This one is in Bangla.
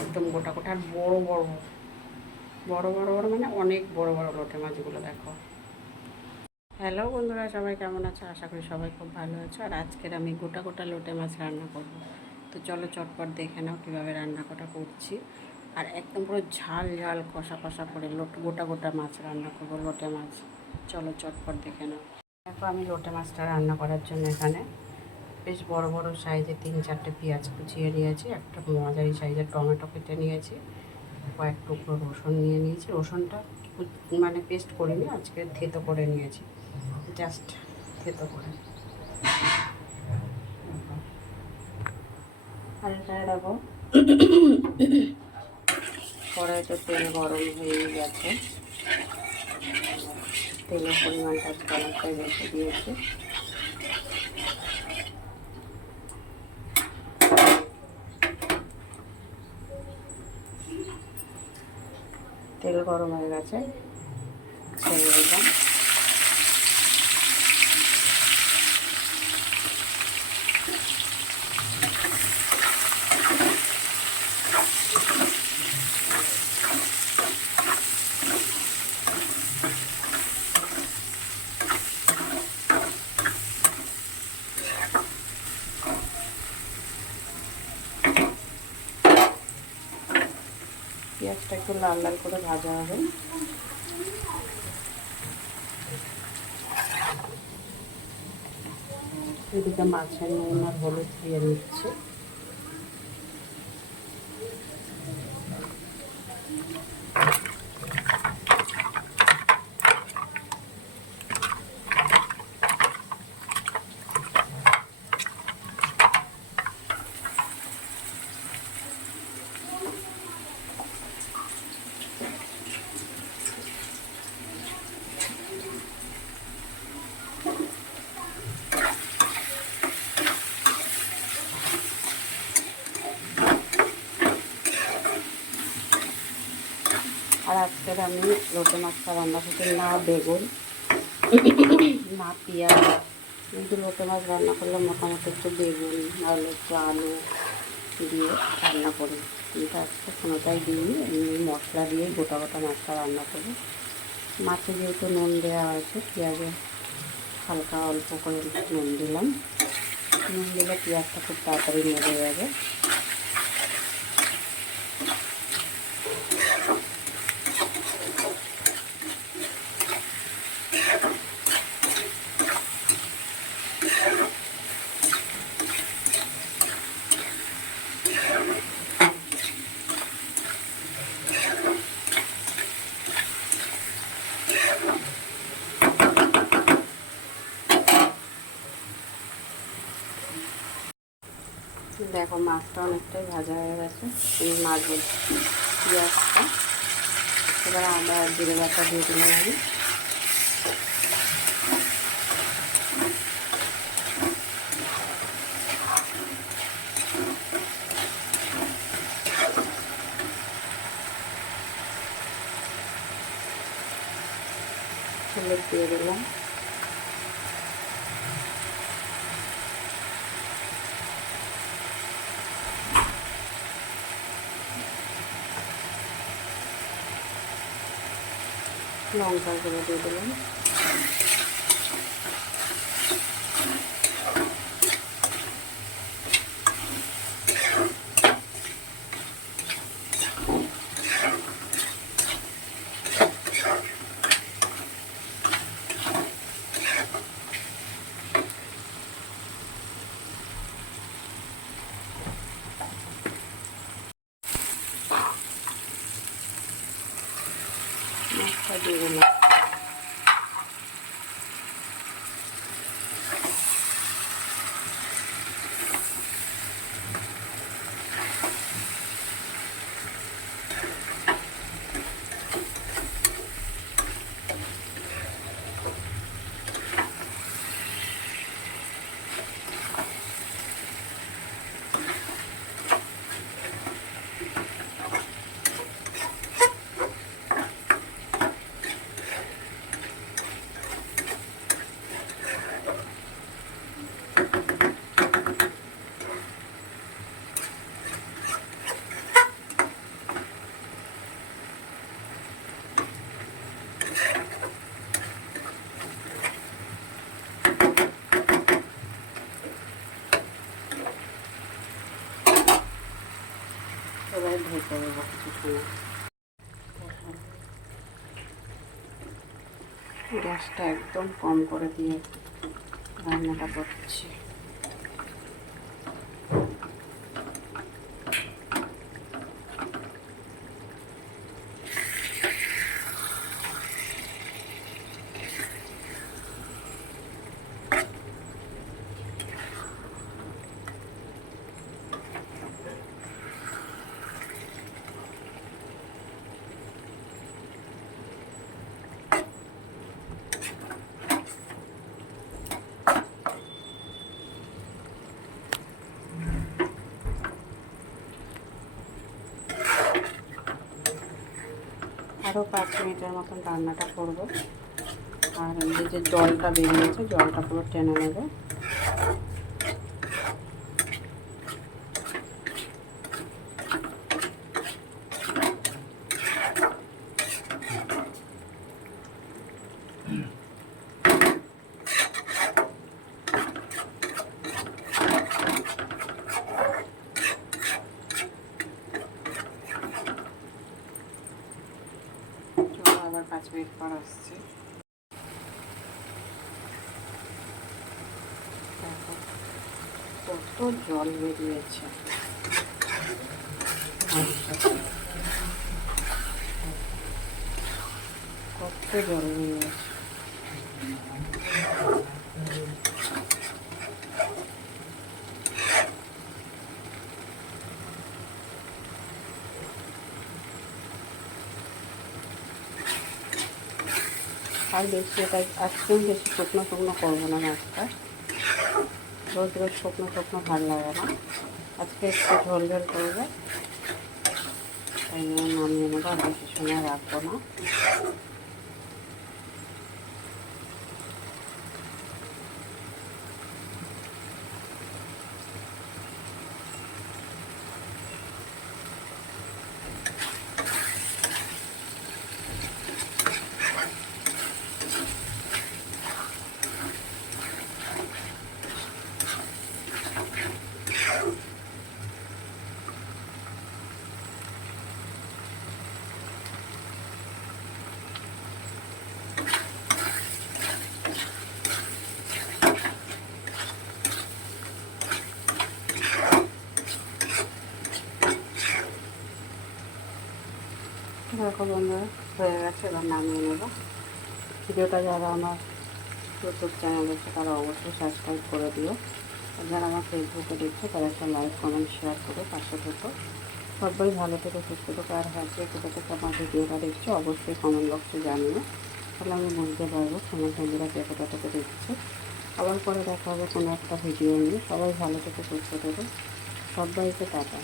একদম গোটা গোটা। আর বড় বড় বড় বড় বড় মানে অনেক বড় বড় লোটে মাছগুলো দেখো। হ্যালো বন্ধুরা, সবাই কেমন আছো? আশা করি সবাই খুব ভালো আছো। আর আজকের আমি গোটা গোটা লোটে মাছ রান্না করব। তো চলো চটপট দেখে নাও কীভাবে রান্না করা করছি। আর একদম পুরো ঝাল ঝাল কষা কষা করে গোটা গোটা মাছ রান্না করবো, লোটে মাছ। চলো চটপট দেখে নাও। দেখো আমি লোটে মাছটা রান্না করার জন্য এখানে বেশ বড় বড় সাইজে 3-4টে পেঁয়াজ কুচিয়ে নিয়েছি, একটা মাঝারি সাইজের টমেটো কেটে নিয়েছি, কয়েক টুকরো রসুন নিয়ে নিয়েছি। রসুনটা মানে পেস্ট করিনি, আজকে থেতো করে নিয়েছি, জাস্ট থেতো করে। আর এখানে দেখো কড়াইতে তেল গরম হয়ে গেছে, তেলের পরিমাণটা আজকে অনেকটাই বেশি দিয়েছি। তেল গরম হয়ে গেছে, ছেড়ে দিলাম। পেঁয়াজটা একটু লাল লাল করে ভাজা হবে। এদিকে মাছের নুন আর হলুদ দিয়ে নিচ্ছি। আর আজকের আমি লোটে মাছটা রান্না করতে না বেগুন না পেঁয়াজ, কিন্তু লোটে মাছ রান্না করলে মোটামুটি একটু বেগুন আর একটু আলু দিয়ে রান্না করি, কিন্তু আজকে কোনোটাই দিইনি, এমনি মশলা দিয়ে গোটা গোটা মাছটা রান্না করি। মাছে যেহেতু নুন দেওয়া হয়েছে, পেঁয়াজে হালকা অল্প করে নুন দিলাম। নুন দিলে পেঁয়াজটা খুব তাড়াতাড়ি মরে যাবে। দেখো মাছটা অনেকটাই ভাজা হয়ে গেছে, আমি মাছ বলছি পেঁয়াজটা। এবার আদা আর জিরে বাটা দিয়ে দিলাম আমি। হলুদ দিয়ে দিলাম। লঙ্কা গুঁড়ো দিয়ে দিলাম। মাছটা দিয়ে দিলাম। এবারে ঢেকে দেবো কিছু সময়। গ্যাসটা একদম কম করে দিয়ে রান্নাটা করছি। আরও 5 মিনিটের মতন রান্নাটা করব। আর এই যে জলটা বেরিয়েছে, জলটা পুরো টেনে নেবে। আবার 5 মিনিট পর আসছি। দেখো কত জল বেরিয়েছে। কত জল বেরিয়েছে। আর বেশি এটা আজকেও বেশি শুকনো শুকনো করবো না মাছটা। রোজ রোজ শুকনো শুকনো ভালো লাগে না, আজকে একটু ঝোল ঝোল করবে, তাই জন্য নামিয়ে নেবো। আর বেশি সময় রাখবো না। দেখো বন্ধুরা হয়ে গেছে, এবার নামিয়ে নেব। ভিডিওটা যারা আমার ইউটিউব চ্যানেল আছে তারা অবশ্যই সাবস্ক্রাইব করে দিও। আর যারা আমার ফেসবুকে দেখছে তারা একটা লাইক কমেন্ট শেয়ার করে পাশে থেকো। সবাই ভালো থেকে সুস্থ থেকো। আর হ্যাঁ, কে কোথা থেকে আমার ভিডিওটা দেখছো অবশ্যই কমেন্ট বক্সে জানিও, তাহলে আমি বুঝতে পারবো তোমার বন্ধুরা কে কোথা থেকে দেখছে। আবার পরে দেখা হবে কোনো একটা ভিডিও নিয়ে। সবাই ভালো থেকে সুস্থ থেকো। সবাইকে টাটা।